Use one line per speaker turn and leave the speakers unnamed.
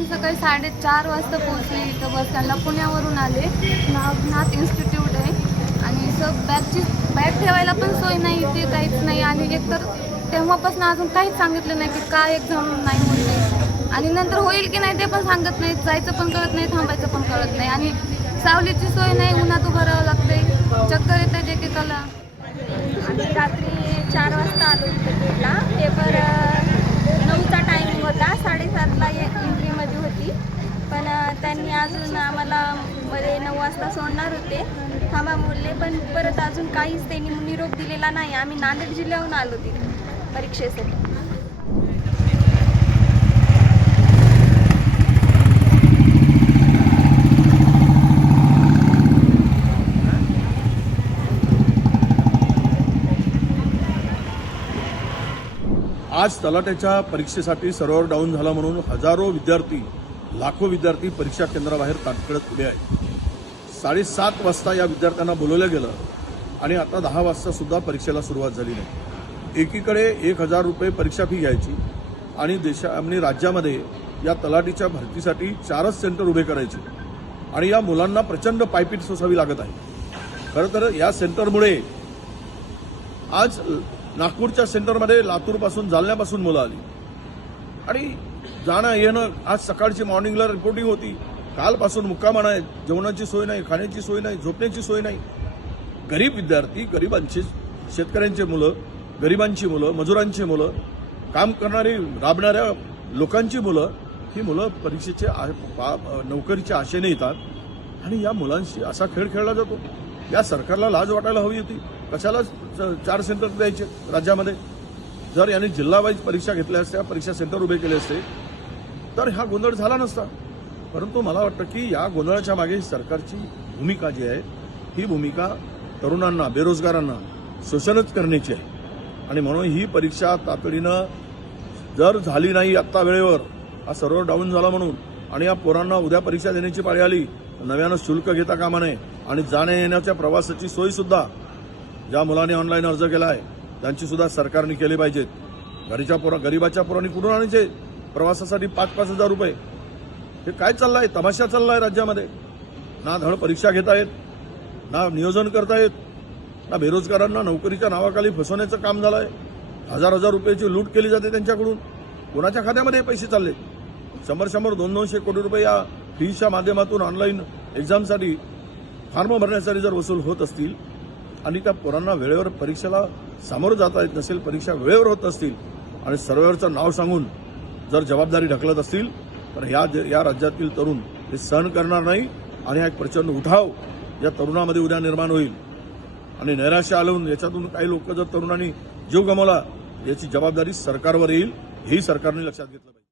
आम्ही सकाळी साडेचार वाजता पोहोचले इथं. बस स्टँडला पुण्यावरून आले. नागनाथ इन्स्टिट्यूट आहे. आणि सब बॅगची बॅग ठेवायला पण सोय नाही इथे काहीच नाही. आणि एकतर तेव्हापासून अजून काहीच सांगितलं नाही की काय एक्झाम नाही म्हणते आणि नंतर होईल की नाही ते पण सांगत नाही जायचं पण कळत नाही थांबायचं पण कळत नाही. आणि सावलीची सोय नाही उन्हात उभं राहावं लागते चक्कर येते एकेकाला
आम्ही रात्री चार वाजता आलो इथे गेटला पेपर अ, नऊचा टायमिंग होता साडेसातला एंट्रीमध्ये होती पण अ, त्यांनी अजून आम्हाला मध्ये नऊ वाजता सोडणार होते. थांबा बोलले पण परत अजून काहीच त्यांनी निरोप दिलेला नाही. आम्ही नांदेड जिल्ह्याहून आलो तिथे परीक्षेसाठी.
आज तलाट्याच्या परीक्षेसाठी सर्व्हर डाऊन झाला म्हणून हजारो विद्यार्थी लाखो विद्यार्थी परीक्षा केंद्राबाहेर ताटकळत उभे आहेत. साडेसात वाजता या विद्यार्थ्यांना बोलवलं गेलं आणि आता दहा वाजता सुद्धा परीक्षेला सुरुवात झाली नाही. एकीकडे एक हजार रुपये परीक्षा फी घ्यायची आणि देशा आणि राज्यामध्ये या तलाठीच्या भरतीसाठी चारच सेंटर उभे करायचे आणि या मुलांना प्रचंड पायपीट सोसावी लागत आहे. खरं तर या सेंटरमुळे आज नागपूरच्या सेंटरमध्ये लातूरपासून जालन्यापासून मुलं आली. आणि जाणं येणं आज सकाळची मॉर्निंगला रिपोर्टिंग होती. कालपासून मुक्कामा नाही जेवणाची सोय नाही खाण्याची सोय नाही झोपण्याची सोय नाही. गरीब विद्यार्थी गरिबांची शेतकऱ्यांची मुलं गरिबांची मुलं मजुरांची मुलं काम करणारी राबणाऱ्या लोकांची मुलं ही मुलं परीक्षेचे आ- नोकरीच्या आशेने येतात आणि या मुलांशी असा खेळ खेळला जातो. या सरकारला लाज वाटायला हवी होती. कशाला च- चार सेंटर द्यायचे राज्यामध्ये? जर यांनी जिल्हावाईज परीक्षा घेतल्या असत्या परीक्षा सेंटर उभे केले असते तर हा गोंधळ झाला नसता. परंतु मला वाटतं की या गोंधळाच्या मागे सरकारची भूमिका जी आहे ही भूमिका तरुणांना बेरोजगारांना शोषणच करण्याची आहे. आणि म्हणून ही परीक्षा तातडीनं जर झाली नाही आत्ता वेळेवर हा सर्व डाऊन झाला म्हणून आणि या पोरांना उद्या परीक्षा देण्याची पाळी आली नव्यानं शुल्क घेता कामा नये आणि जाण्या येण्याच्या प्रवासाची सोयसुद्धा ज्या मुलांनी ऑनलाईन अर्ज केला आहे त्यांची सुद्धा सरकारने केली पाहिजेत. घरीच्या पोरा गरीबाच्या पोरांनी कुठून आणायचे? प्रवासासाठी पाच पाच हजार रुपये. हे काय चाललंय? तमाशा चाललाय राज्यामध्ये. ना धड परीक्षा घेत आहेत ना नियोजन करतायत ना बेरोजगारांना नोकरीच्या नावाखाली फसवण्याचं काम झालंय. हजार हजार रुपयाची लूट केली जाते त्यांच्याकडून. कोणाच्या खात्यामध्ये पैसे चालले शंभर शंभर दोन दोनशे कोटी रुपये या फीच्या माध्यमातून ऑनलाईन एक्झामसाठी फॉर्म भरण्यासाठी जर वसूल होत असतील आणि त्या पोरांना वेळेवर परीक्षेला सामोरं जाता येत नसेल परीक्षा वेळेवर होत असतील आणि सर्वेवरचं नाव सांगून जर जबाबदारी ढकलत असतील तर या या राज्यातील तरुण हे सहन करणार नाही आणि हा एक प्रचंड उठाव या तरुणामध्ये उद्या निर्माण होईल. आणि नैराश्य आलवून याच्यातून काही लोक जर तरुणांनी जीव गमावला याची जबाबदारी सरकारवर येईल हेही सरकारने लक्षात घेतलं पाहिजे.